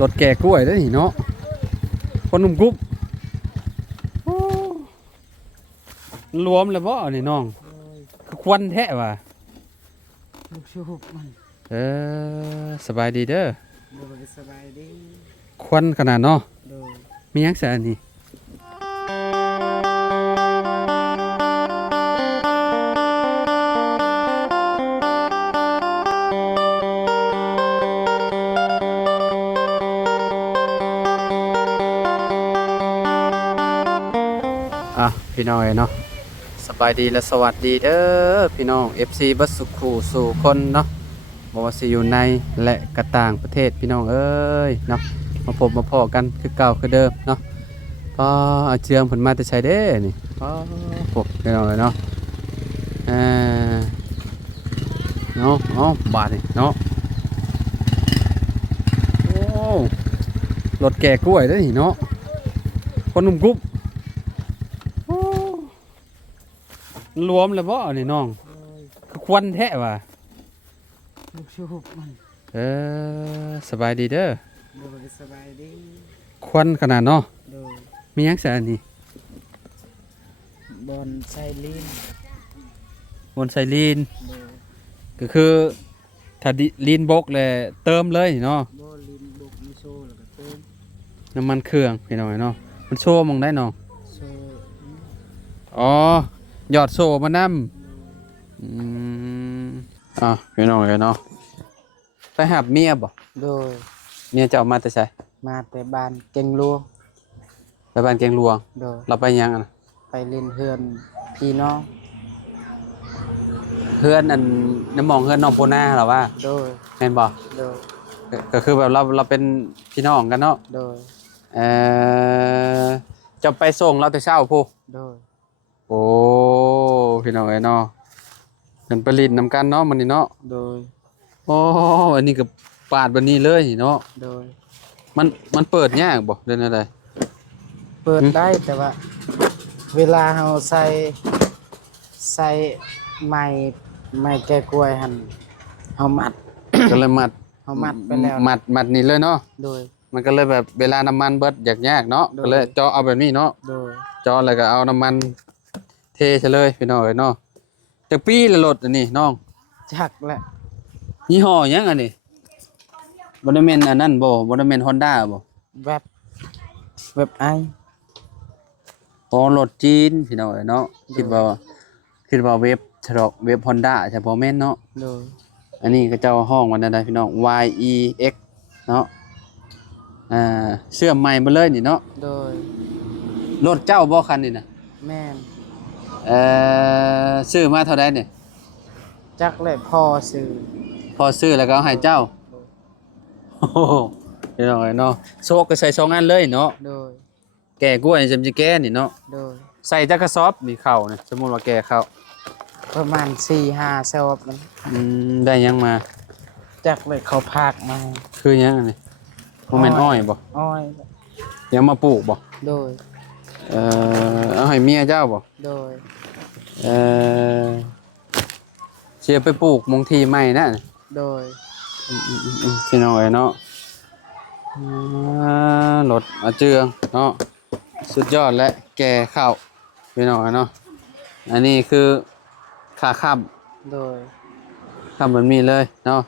รถแก่กล้วยได้เนาะคนนุ่มกรุ๊บรวมแล้วบ่นี่น้องคือควันแท้ว่ะชุบมันสบายดีเด้อสบายดีควันขนาดเนาะมีหยังแสนนี่พี่น้องเนาะสบายดีและสวัสดีเด้อพี่น้อง FC บัสสุขูสู่คนเนาะบ่ว่าสิอยู่ในและกระต่างประเทศพี่น้องเอ้ยเนาะมาพบมาพอกันคือเก่าคือเดิมเนาะพออาเจืองผลมาแต่ใช้เด้นี่พบพี่น้องเนาะเนาะบาดนี่เนาะโอ้รถแก่กล้วยได้นี่เนาะคนนุ่มกรุ๊บรวมแล้วบ่นี่น้องคือควันแท้ว่ะชุบมันสบายดีเด้อสบายดีควันขนาดเนาะมีหยังแสนนี่บอนไซลีนบนไซลีนก็คือถ้าลีนบกเลยเติมเลยเนาะบ่ลีนบกมีโซ่แล้วก็เติมน้ำมันเครื่องพี่น้องเนาะมันโชว์มองได้เนาะโซ่อ๋อยอดโซ่มานำพี่น้องเนาะไปหาเมียบ่โดยเมียจะเอามาแต่ใช่มาแต่บ้านเก่งหลวงไปบ้านเก่งหลวงโดยเราไปยังอ่ะไปเล่นเฮือนพี่น้องเฮือนอันน้ำมองเฮือนน้องโพนาเหรอว่าโดยแม่นบ่โดยก็คือแบบเราเป็นพี่น้องกันเนาะโดยจะไปส่งเราแต่เช้าพูโดยโอ้พี่น้องเนาะเป็นผลิตนำกันเนาะมันนี่เนาะโดยโอ้อันนี้ก็ปาดวันนี้เลยเนาะโดยมันเปิดยากบ่เดินอะไรเปิดได้แต่ว่าเวลาเราใส่ไม้แก้กล้วยหั่นเฮามัด ก็เลยมัดเฮามัดไปแล้วมัดนี่เลยเนาะโดยมันก็เลยแบบเวลาน้ำมันเบิดยากเนาะก็เลยเจาะเอาแบบนี้เนาะโดยเจาะแล้วก็เอาน้ำมันเทซะเลยพี่น้องเนาะจักปีละรถอันนี้น้องจักแหละยี่ห้อหยังอันนี้บ่ได้แม่นอันนั้นบ่ได้แม่น Honda บ่เว็บไอรถจีนพี่น้องเนาะคิดว่าเว็บฉลอกเว็บ Honda เฉพาะแม่นเนาะโดยอันนี้ก็เจ้าห้องวันนั้นพี่น้อง YEX เนาะเชื่อมใหม่มาเลยนี่เนาะโดยรถเจ้าบ่คันนี่นะแม่นซื้อมาเท่าใดนี่จักแหละพอซื้อแล้วก็เอาให้เจ้าโอ้โหพี่น้องเนาะโชคก็ใส่2อันเลยเนาะโดยแก่กล้วยจำสิแก่นี่เนาะโดยใส่จักกระสอบนี่เข้านี่สมมุติว่าแก่เข้าประมาณ 4-5 ซอบมันได้ยังมาจักเลยเขาพากมาคือยังอันนี้บ่แม่นอ้อยบ่อ้อยยังมาปลูกบ่โดยเอาให้เมียเจ้าบ่โดยเสียไปปลูกมงทีใหม่นะโดยพี่น้องเนาะรถอาเจืองเนาะสุดยอดและแก่ข้าวพี่น้องเนาะอันนี้คือขาข้ามโดยข้ามเหมือนมีเลยเนาะ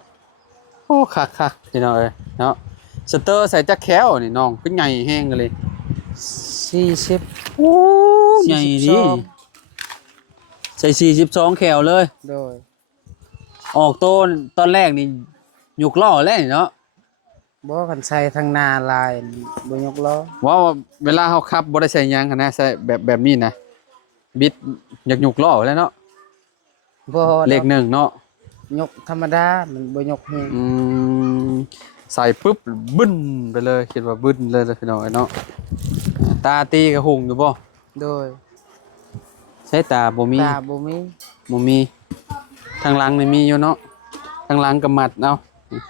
โอ้คักพี่น้องเนาะสเตอร์ใส่จักแควนี่น้องเป็นไงแห้งกันเลย40โอ้ใหญ่ดิใส่42แควเลยโดยออกตอนแรกนี่ยกล้อแล้วเนาะบ่กันใส่ทางหน้าลายบ่ยกล้อว่าเวลาเฮาขับบ่ได้ใส่ยางนะใส่แบบนี้นะบิดอยากยกล้อแล้วเนาะบ่เลข1เนาะยกธรรมดามันบ่ยกแฮงใส่ปึ๊บบึ้นไปเลยคิดว่าบึ้นเลยพี่น้องเนาะตาตีกระหุงอยู่บ่โดยใช้ตาบ่มีทางหลังนี่มีอยู่เนาะทางหลังก็มัดเอา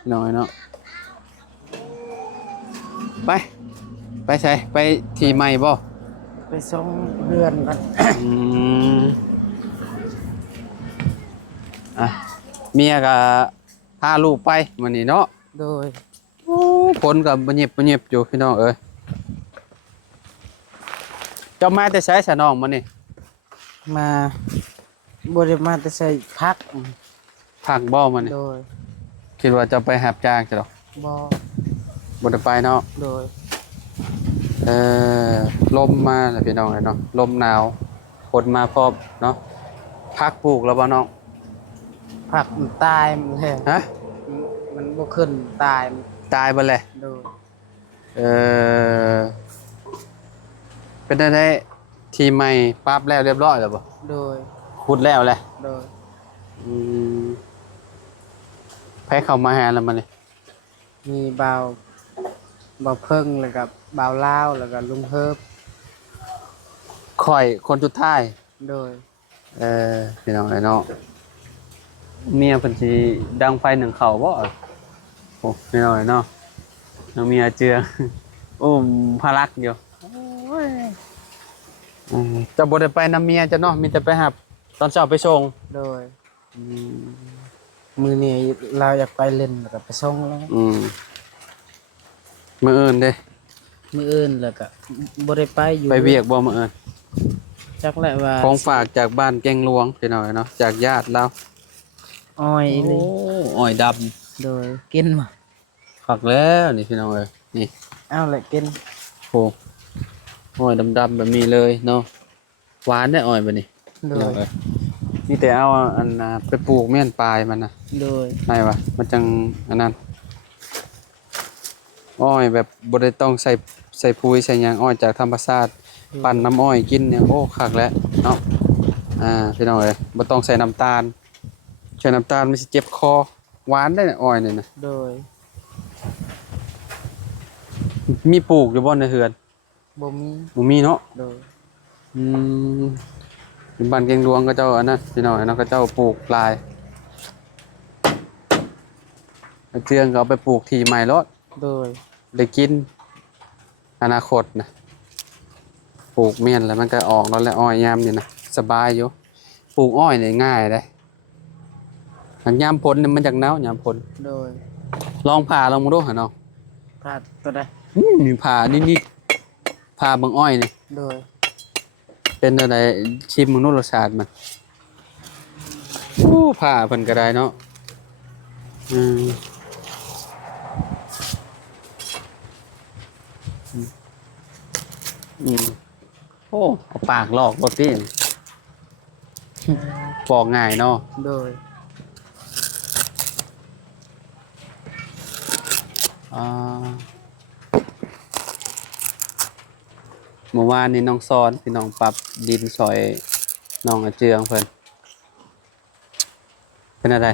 พี่น้องเนาะไปใช่ไปที่ใหม่บ่ไปส่งเพื่อนกันเมียก็พาลูกไปมื้อนี้เนาะโดยโอ้ ผลกับบ่เงียบอยู่พี่น้องเอ้ยเจ้ามาแต่ใช้สะน้องมานี่ มาบ่ได้มาแต่ใส่พัก ผักบ่มานี่ โดย คิดว่าจะไปหับจ้างจ้ะดอก บ่ บ่ได้ไปเนาะ โดย เออลมมาแล้วพี่น้องเอ้ยเนาะลมหนาวฝนมาพร้อมเนาะผักปลูกแล้วบ่น้อง ผักมันตายมันแท้ ฮะ มันบ่ขึ้นตายมัน ตายบ่แหละ โดย เออเป็นได้ทีใหม่ปรับแล้วเรียบร้อยแล้วบ่ โดย ขุดแล้วแหละ โดย อืมไผเข้ามาหาแล้วมันนี่ มีเบาเพิ่งแล้วก็เบาลาวแล้วก็ลุงเฮิบ ข่อยคนสุดท้าย โดย พี่น้องไอ้เนาะเมียเพิ่นสิดังไฟหนึ่งเขาบ่โอ้พี่น้องไอ้เนาะน้องเมียเจือง อุ้มพารักอยู่จะบ่ได้ไปนำเมียจะเนาะมีแต่ไปหับตอนเช้าไปส่ง โดยมื้อนี้เราอยากไปเล่นแล้วก็ไปส่งแล้ว มื้ออื่นเด้ มื้ออื่นแล้วก็บ่ได้ไปอยู่ ไปเวียกบ่มื้ออื่น จักแหละว่า ของฝากจากบ้านแกงหลวงพี่น้องไอ้เนาะจากญาติเรา อ้อยเลย อ้อยดำ โดยกินมา ฝักแล้วนี่พี่น้องเอ้ยนี่ เอาแหละกิน โอ้อ้อยดำๆแบบนี้เลยเนาะหวานได้อ้อยบัดนี้ โด พี่น้อย งเอ้ยนี่แต่เอาอันน่ะไปปลูกเมี่ยนปลายมันนะ โดย ไหนวะมันจังอันนั้นอ้อยแบบบ่ได้ต้องใส่ปุ๋ยใส่หยังอ้อยจากธรรมชาติปั่นน้ำอ้อยกินเนี่ยโอ้คักแล้วเนาะพี่น้องเอ้ยบ่ต้องใส่น้ำตาลใส่น้ำตาลมันสิเจ็บคอหวานได้เนี่ยอ้อยนี่นะ โดย มีปลูกอยู่บ่ในเฮือน บ่มี บ่มีเนาะ โดย อืมบ้านเกงหลวงก็เจ้าอันนั้นพี่น้องเนาะก็เจ้าปลูกหลายเจืองก็เอาไปปลูกที่ใหม่รถ โดย ได้กินอนาคตนะปลูกเมียนแล้วมันก็ออกแล้วแหละอ้อยยามนี่นะสบายอยู่ปลูกอ้อยเนี่ยง่ายเลยยามผลเนี่ยมันจากหนาวยามผล โดย ลองผ่าลองมาดูหาน้อง พาดตัวใด นี่ผ่านี่ผ่าเบางอ้อยนี่ โดย เป็นอะไรชิมมึงนู้นรสชาติมันอู้ผ่าเพิ่นก็ได้เนาะอืมโอ้เอาปากลอกบดพี่ปอกง่ายเนาะ โดย เมื่อวานนี้น้องซ้อนพี่น้องปรับดินซอยน้องอาเจืองเพิ่นเป็นอะไร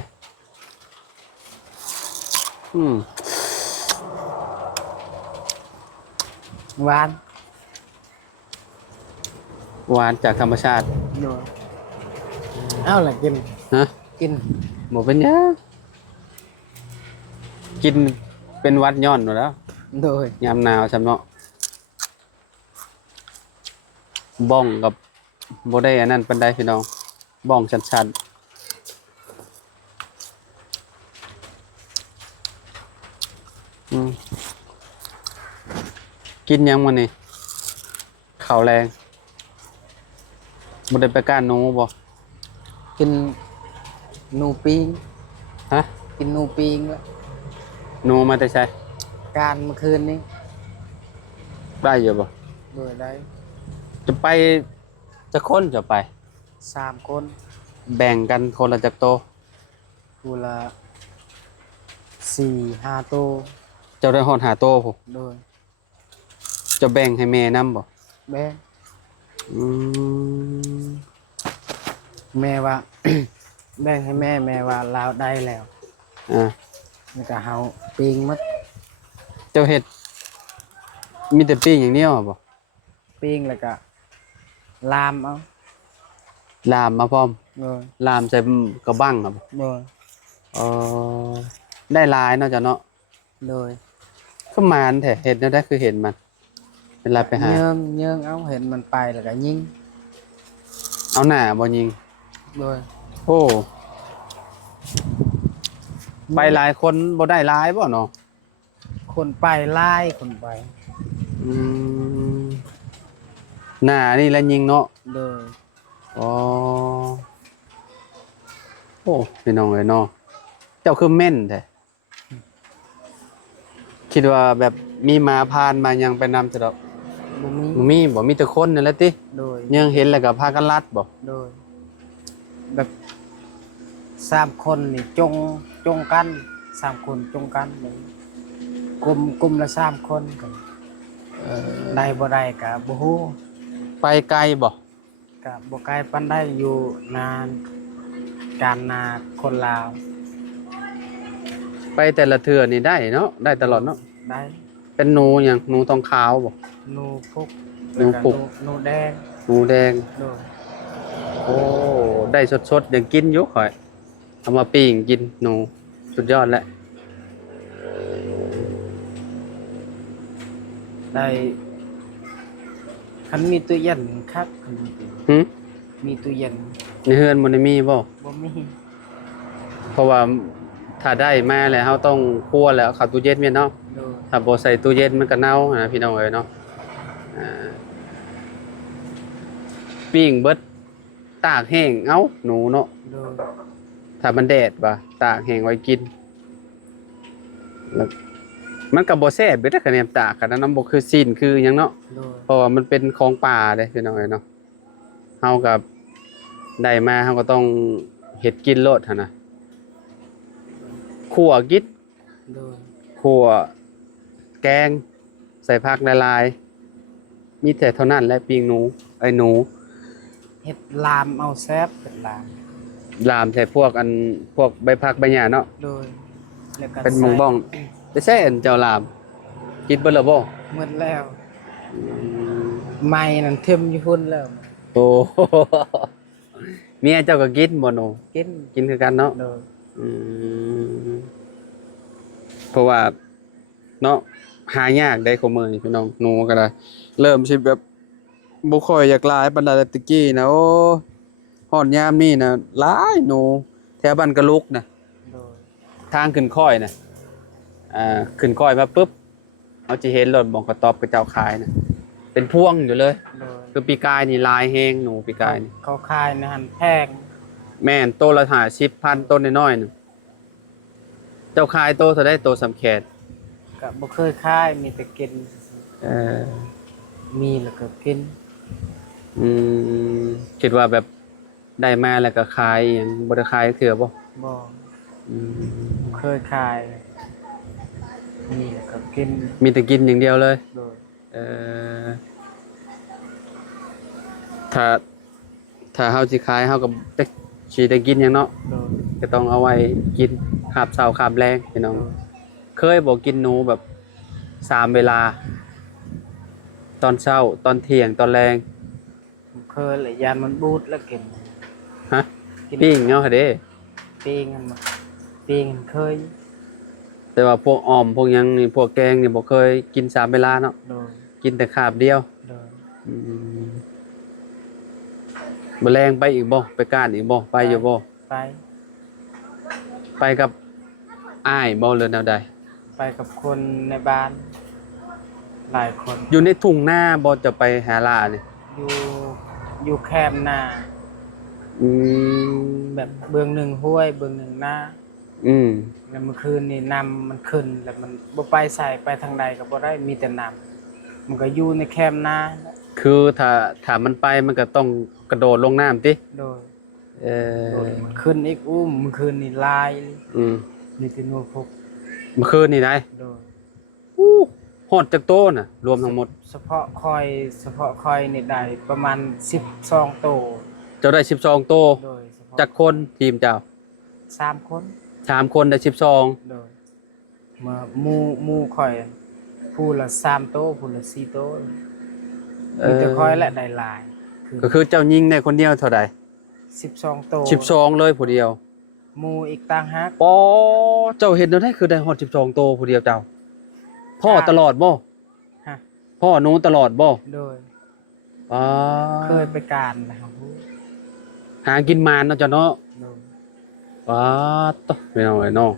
หวาน หวานจากธรรมชาติ โดยเอาแหละกิน ฮะ กิน หมดเป็นยังกินเป็นหวัดย้อนหมดแล้ว โดย ยามหนาวจำเนาะบ้องกับโบได้อันนั้นเป็นได้พี่น้องบ้องชัดกินยังมันนี่ข้าวแรงโบได้ไปก้านหนูบ่ กินหนูปิ้ง ฮะ กินหนูปิ้งแล้ว หนูมาแต่ใช่ การเมื่อคืนนี้ ได้เยอะบ่ โดยได้ จะไปจะค้นจะไป 3 คน แบ่งกันคนละจักโต กูละ4-5 ตัว เจ้าได้หอนหาโตผม โดย จะแบ่งให้แม่นำบ่ แม่ อืม แม่ว่า แบ่งให้แม่ว่าลาวได้แล้ว แล้วก็เฮาปิ้งหมด เจ้าเห็ดมีแต่ปิ้งอย่างเดียวบ่ ปิ้งแล้วก็ลามเอา ลามมาพร้อม โดย ลามใส่กระบังครับ โดย เออได้หลายเนาะจ้ะเนาะ โดย ก็มานแท้เห็ดนั่นได้คือเห็นมันเป็นไรไปหา เยิงเอาเห็นมันไปแล้วก็ยิง เอาหน้าบ่ยิง โดย โอ้ไปหลายคนบ่ได้หลายบ่เนาะ ค คนไปไล่คนไป อืมหน้านี่แหละยิงเนาะ โดย อ๋อโอ้พี่น้องเอ้ยเนาะเจ้าคือแม่นแท้คิดว่าแบบมีหมาพานมายังไปนำจะดอก บ่มี บ่มีแต่คนนั่นแหละติ โดย ยังเห็นแล้วก็พากันลัดบ่ โดยแบบ3คนนี่จงกัน3คนจงกันเลยกลุ่มละ3คนกันได้บ่ได้ก็บ่ฮู้ ไปไกลบ่ ก็บ่ไกลปานใดอยู่นานการนาคนลาว ไปแต่ละเทื่อนี่ได้เนาะได้ตลอดเนาะ ได้ เป็นหนูหยังหนูทองขาวบ่ หนูพุก หนูพุก หนูแดง หนูแดง โดย โอ้ได้สดๆยังกินอยู่ข่อยเอามาปิ้งกินหนูสุดยอดแล้ว ได้คันมีตู้เย็นครับคันมีตู้ หึ มีตู้เย็น ในเฮือนบ่ได้มีบ่ บ่มี เพราะว่าถ้าได้มาแล้วเฮาต้องคั่วแล้วเข้าตู้เย็นแม่นเนาะ โดย ถ้าบ่ใส่ตู้เย็นมันก็เน่านะพี่น้องเอ้ยเนาะปิ้งเบิดตากแห้งเอ้าหนูเนาะ โดย ถ้ามันแดดบ่ตากแห้งไว้กินแล้วมันก็บ่แซ่บเบิดคะแนนตากกันนั้นบ่คือซีนคือหยังเนาะ โดย เพราะว่ามันเป็นของป่าเด้พี่น้องเอ้ยเนาะเฮากับได้มาเฮาก็ต้องเฮ็ดกินโลดหั่นน่ะคั่วกิน โดย คั่วแกงใส่ผักละลายมีแต่เท่านั้นแหละปิ้งหนูไอ้หนู เฮ็ดลามเอาแซ่บเป็นลาม ลามใส่พวกพวกใบผักใบหญ้าเนาะ โดยแล้วก็ เป็นหมองบ้องจะแซ่อันเจ้าลามกินเบิดแล้วบ่ หมดแล้วไม้นั่นเทิมอยู่พุ่นแล้ว โอ้ เมียเจ้าก็กินบ่หนู กิน กินคือกันเนาะ โดย อืมเพราะว่าเนาะหายากได้ของมื้อนี้พี่น้องหนูก็ได้เริ่มสิแบบบ่ค่อยอยากหลายปานใดตะกี้นะโอ้ฮอดยามนี้นะหลายหนูแถวบ้านกะลุกนะ โดย ทางขึ้นค่อยนะขึ้นค่อยมาปุ๊บเอาจะเห็นรถบอกกระตอบกระเจ้าขายนะเป็นพวงอยู่เลย โดย คือปีกายนี่ลายแหงหนูปีกายนี่ เขาขายในหันแพง แม่นโตละ50,000ต้นน้อยๆนึงเจ้าขายโตเท่าได้โตสำแขน ก็บ่เคยขายมีแต่กิน เออ มีแล้วก็กิน อืมคิดว่าแบบได้มาแล้วก็ขายหยังบ่ได้ขายเถื่อบ่ บ่ อืม เคยขายมีแล้วก็กิน มีแต่กินอย่างเดียวเลย โดย เออถ้าเฮาสิขายเฮาก็สิได้กินหยังเนาะ โดย ก็ต้องเอาไว้กินคาบเช้าคาบแรงพี่น้อง โดย เคยบอกกินหนูแบบ3เวลา ตอนเช้าตอนเที่ยงตอนแรง เคยเลยยานมันบูดแล้วกิน ฮะ กิน ปิ้งเนาะเด้ ปิ้งกันมาปิ้งกันเคย แต่ว่าพวกอ้อมพวกหยังนี่พวกแกงนี่บ่เคยกิน3เวลาเนาะ โดย กินแต่คาบเดียว โดย อืมบ่แรงไปอีกบ่ไปก้านอีกบ่ไปอยู่บ่ ไป ไปกับอ้ายบ่หรือแนวใด ไปกับคนในบ้าน หลายคน อยู่ในทุ่งนาบ่จะไปหาล่านี่ อยู่อยู่แคมป์นา อืม แบบเบื้องหนึ่งห้วยเบื้องหนึ่งนา อืม แล้วเมื่อคืนนี่น้ำมันขึ้นแล้วมันบ่ไปใส่ไปทางใดก็บ่ได้มีแต่น้ำมันก็อยู่ในแคมป์นา คือถ้ามันไปมันก็ต้องกระโดดลงน้ำติ โดย เอ โด อย มันขึ้นอีกเมื่อคืนนี่ลาย อืม นี่ที่นูพก เมื่อคืนนี่ได้ โดย ฮอดจักโตน่ะ รวมทั้งหมด เฉพาะคอยนี่ได้ประมาณ12โต เจ้าได้12โต โดยเฉพาะ จักคนทีมเจ้า 3คน 3คนได้12 โดยมาหมู่คอยผู้ละ3โตผู้ละ4โตมีแต่คอยและได้หลายคือ ก็คือเจ้ายิงได้คนเดียวเท่าใด 12โต 12เลยผู้เดียว หมู่อีกต่างหาก ปอเจ้าเห็นแล้วได้คือได้ฮอด12โตผู้เดียวเจ้า พ่อตลอดบ่ ฮะ พ่อหนูตลอดบ่ โดย อ๋อ เคยไปการนะครับ หากินมานเนาะเจ้าเนาะ โดย ว้าตะไม่เอาไอ้น้อง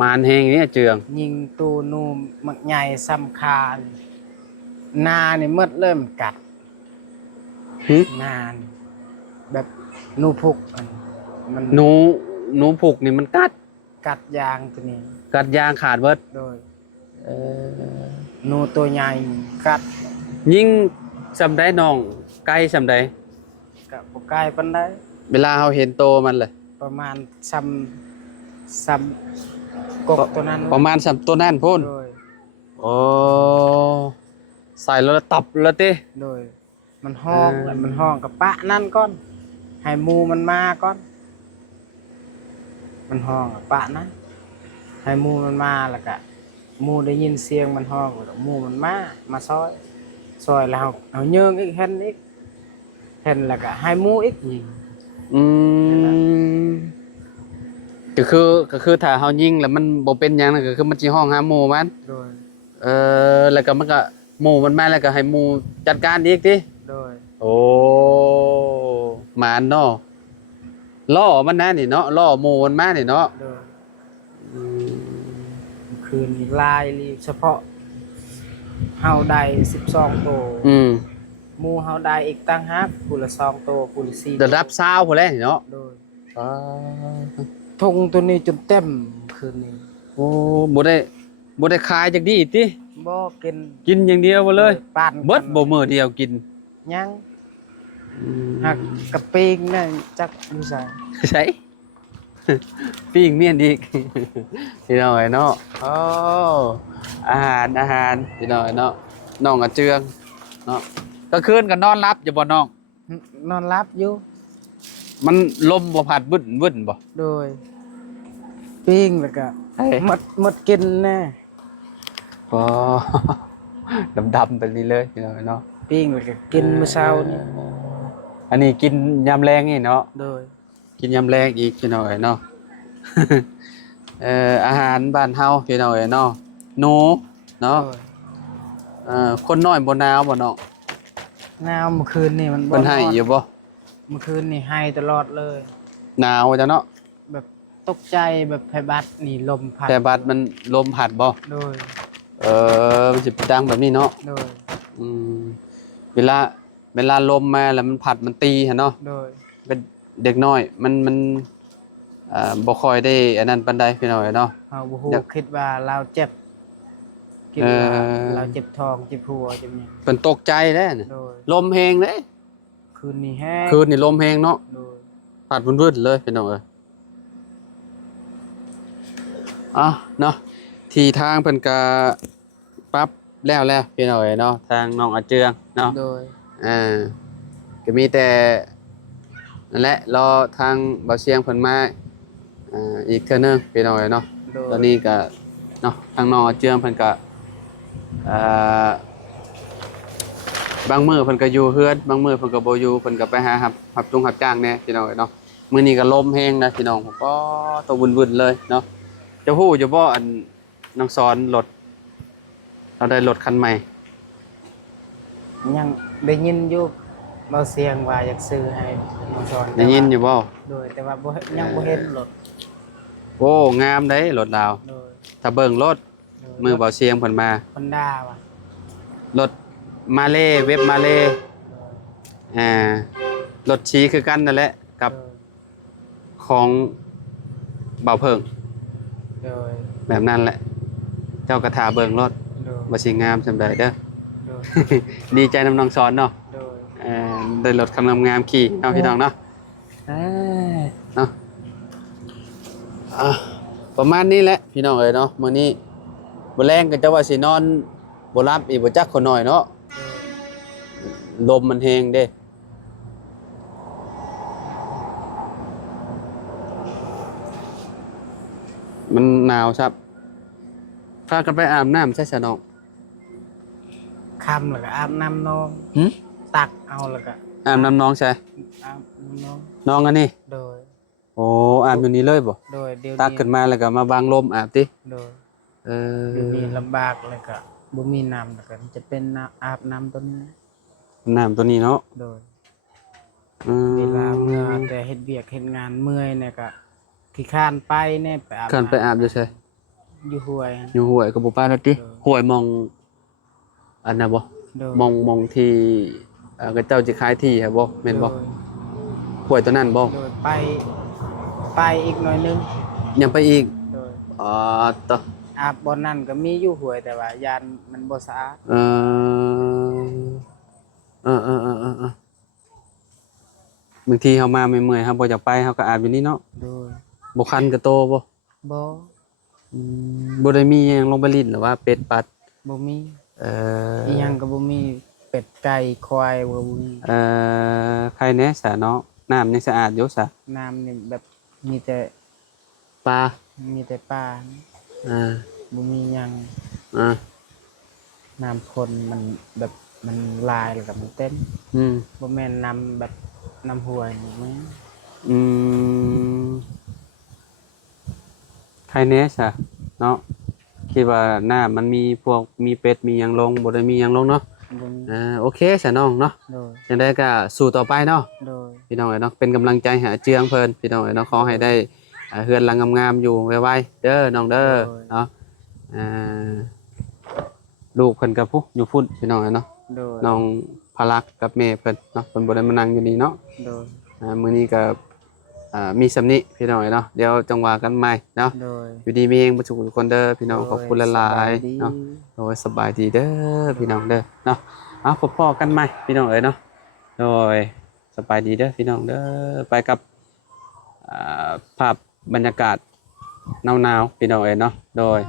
มานแฮงนี่เจือง ยิงตูนูมักใหญ่สำคัญนานี่หมดเริ่มกัด หึ นานแบบนูพุกอันมัน หนูผูกนี่มันกัด กัดยางตัวนี้ กัดยางขาดเบิด โดย เออ นูตัวใหญ่กัด ยิ่งสำได้น้องไกลสำได้ กับปกายปันได้ เวลาเฮาเห็นโตมันเลย ประมาณซ้ำกบตัวนั้น ประมาณสำตัวนั่นพุ่น โดย โอ้ใส่แล้วตับแล้วติ โดยมันห้องแล้วมันห้องกับปะนั่นก่อนให้หมูมันมาก่อน มันห้องกับปะนั้นให้หมูมันมาแล้วก็หมูได้ยินเสียงมันห้องแล้วหมูมันมาซอยแล้วเอาเยิงอีกเห็นแล้วก็ให้หมูอีกยิง อืมก็คือถ้าเฮายิงแล้วมันบ่เป็นหยังนั่นก็คือมันสิห้องหาหมู่มัน โดย แล้วก็มันก็หมู่มันมาแล้วก็ให้หมู่จัดการอีกติ โดย โอ้หมานเนาะล่อมันนะนี่เนาะล่อหมู่มันมานี่เนาะ โดย อืม คืนลายรีเฉพาะเฮาได้12ตัว อืม หมูเฮาได้อีกตั้งฮักผู้ละ2ตัวผู้ละ4 ระดับ20พุ่นแหละนี่เนาะ โดย อ่า ทงตัวนี้จนเต็มคืนนี้ โอ้บ่ได้ขายจักดีติ บ่กิน กินอย่างเดียวบ่เลย ปาน เบิดบ่มื้อเดียวกิน ยังหักกระปิงน่ะจักอยู่ไส ใช่ ปิ้งเมียนอีก พี่น้อยเนาะโอ้อาหารพี่น้อยเนาะน้องกระเจืองเนาะก็คืนก็นอนรับอยู่บ่น้อง นอนรับอยู่ มันลมบ่พัดบึ้นบ่ โดยปิ้งแล้วก็ เอ้ย หมดกินแน่ อ๋ อ ดำๆแบบนี้เลยพี่น้อยเนาะ ปิ้งแล้วก็กินมื้อเช้านี่ อันนี้กินยามแรงนี่เนาะ โดย กินยำแรงอีกพี่น้อยเนาะ อาหารบ้านเฮาพี่น้อยเนาะหนูเนาะ โดย คนน้อยบ่หนาวบ่เนาะ หนาวเมื่อคืนนี่มัน เพิ่นให้อยู่บ่ เมื่อคืนนี่ให้ตลอดเลย หนาวจ้ะเนาะ แบบตกใจแบบไผบัดนี่ลมพัด แต่บัดมันลมพัดบ่ โดย มันสิดังแบบนี้เนาะ โดย อืมเวลาลมมาแล้วมันพัดมันตีหั่นเนาะ โดย เป็นเด็กน้อยมันบ่ค่อยได้อันนั้นปานใดพี่น้อยเนาะ เฮาบ่ฮู้ อยาก คิดว่าเราเจ็บคิดว่าเราเจ็บท้องเจ็บหัวเจ็บหยัง เพิ่นตกใจเด้น่ะ โดย ลมแฮงเด้ คืนนี้แห้ง คืนนี่ลมแฮงเนาะ โดย พัดวืดๆเลยพี่น้องเอ้ยเนาะที่ทางเพิ่นก็ปรับแล้วพี่น้องเอ้ยเนาะทางน้องอาเจืองเนาะ โดย ก็มีแต่นั่นแหละรอทางเบาเสียงเพิ่นมาอีกเทื่อนึงพี่น้องเอ้ยเนาะ โดย ตอนนี้ก็เนาะทางน้องอาเจืองเพิ่นก็บางมื้อเพิ่นก็อยู่เฮือนบางมื้อเพิ่นก็บ่อยู่เพิ่นก็ไปหารับจ้างแหน่พี่น้องเอ้ยเนาะมื้อนี้ก็ลมแฮงนะพี่น้องผมก็ตกวุ่นๆเลยเนาะจะฮู้อยู่บ่อันน้องสอนรถเราได้รถคันใหม่ ยังได้ยินอยู่เบาเสียงว่าอยากซื้อให้น้องสอน ได้ยินอยู่บ่ โดยแต่ว่ายังบ่เห็นรถ โอ้งามเด้รถลาว โดย ถ้าเบิ่งรถมือเบาเสียงเพิ่นมา Honda ว่ะ รถมาเล่เว็บมาเล่รถชี้คือกันนั่นแหละกับของเบาเพิ่ง โดย แบบนั้นแหละ เจ้ากระถาเบิ่งรถ โดย บ่สิงามสำใดเด้อ โดย ดีใจนำน้องสอนเนาะ โดย ได้รถคันงามๆขี่เนาะพี่น้องเนาะเนาะประมาณนี้แหละพี่น้องเอ้ยเนาะมื้อนี้บ่แรงก็จะว่าสินอนบ่หลับอีกบ่จักคนน้อยเนาะลมมันแฮงเด้มันหนาวครับพากันไปอาบน้ำใช่ซะน้อง ค่ำแล้วก็อาบน้ำนอง หึ ตักเอาแล้วก็ อาบน้ำน้องใช่ อาบน้ำนอง น้องอันนี้ โดย โอ้อาบอยู่นี่เลยบ่ โดยเดี๋ยว ตักขึ้นมาแล้วก็มาบางลมอาบติ โดย เอ เดี๋ยว อ นี้ลำบากเลยก็บ่มีน้ำแล้วก็จะเป็นน้ำอาบน้ำตัวนี้ น้ำตัวนี้เนาะ โดย อืม เวลาเมื่อแต่เฮ็ดเวียกเฮ็ดงานเมื่อยเนี่ยก็ขี้คร้านไปเนี่ยไปอาบ กันไปอาบอยู่ใช่ อ อยู่ห้วย อยู่ห้วยก็บ่ไปแล้วติห้วยมองอันน่ะบ่ โดย มองที่ก็เจ้าสิขายที่ครับบ่แม่นบ่ห้วยตัวนั้นบ่ โดยไปอีกหน่อยนึง ยังไปอีก โดย อ๋อต่อ อาบบอนนั่นก็มีอยู่ห้วยแต่ว่ายานมันบ่สะอาด เออบางทีเฮามาเมื่อยๆครับบ่อยากไปเฮาก็อาบอยู่นี่เนาะ โดย บ่คันกระโตบ่ บ่ บ่ได้มีหยังลงไปลิ้นหรือว่าเป็ดปัด บ่มี เอ อีหยังก็บ่มีเป็ดไก่ควายบ่มี ใครแหน่ซะเนาะน้ำยังสะอาดอยู่ซะ น้ำนี่แบบมีแต่ ปลา ปลา อ่า บ่มีหยัง อ่า น้ำพ่นมันแบบมันลายแล้วก็มันเต็ม อืม บ่แม่นน้ำแบบน้ำห้วยนี่แม่น อืมใครแหน่ซะเนาะคิดว่าน้ำมันมีพวกมีเป็ดมีหยังลงบ่ได้มีหยังลงเนาะ บ่มี โอเคซะน้องเนาะ โดย จังได๋ก็สู้ต่อไปเนาะ โดย พี่น้องเอ้ยเนาะเป็นกำลังใจให้อาเจืองเพิ่นพี่น้องเอ้ยเนาะขอให้ได้เฮือนหลังงามๆอยู่ไวๆเด้อน้องเด้อเนาะอ่าลูกเพิ่นกับผู้อยู่พุ่นพี่น้องเอ้ยเนาะ โดย น้องพลักษ์กับแม่เพิ่นเนาะเพิ่นบ่ได้มานั่งอยู่นี่เนาะ โดย มื้อนี้ก็มีสำนิพี่น้องเอ้ยเนาะเดี๋ยวจังว่ากันใหม่เนาะ โดย อยู่ดีมีเองบ่ทุกคนเด้อพี่น้องขอบคุณหลายๆเนาะ โดย โอ้ยสบายดีเด้อพี่น้องเด้อเนาะเอาพบๆกันใหม่พี่น้องเอ้ยเนาะโดยสบายดีเด้อพี่น้องเด้อไปกับภาพบรรยากาศหนาวๆพี่น้องเอ้ยเนาะโดย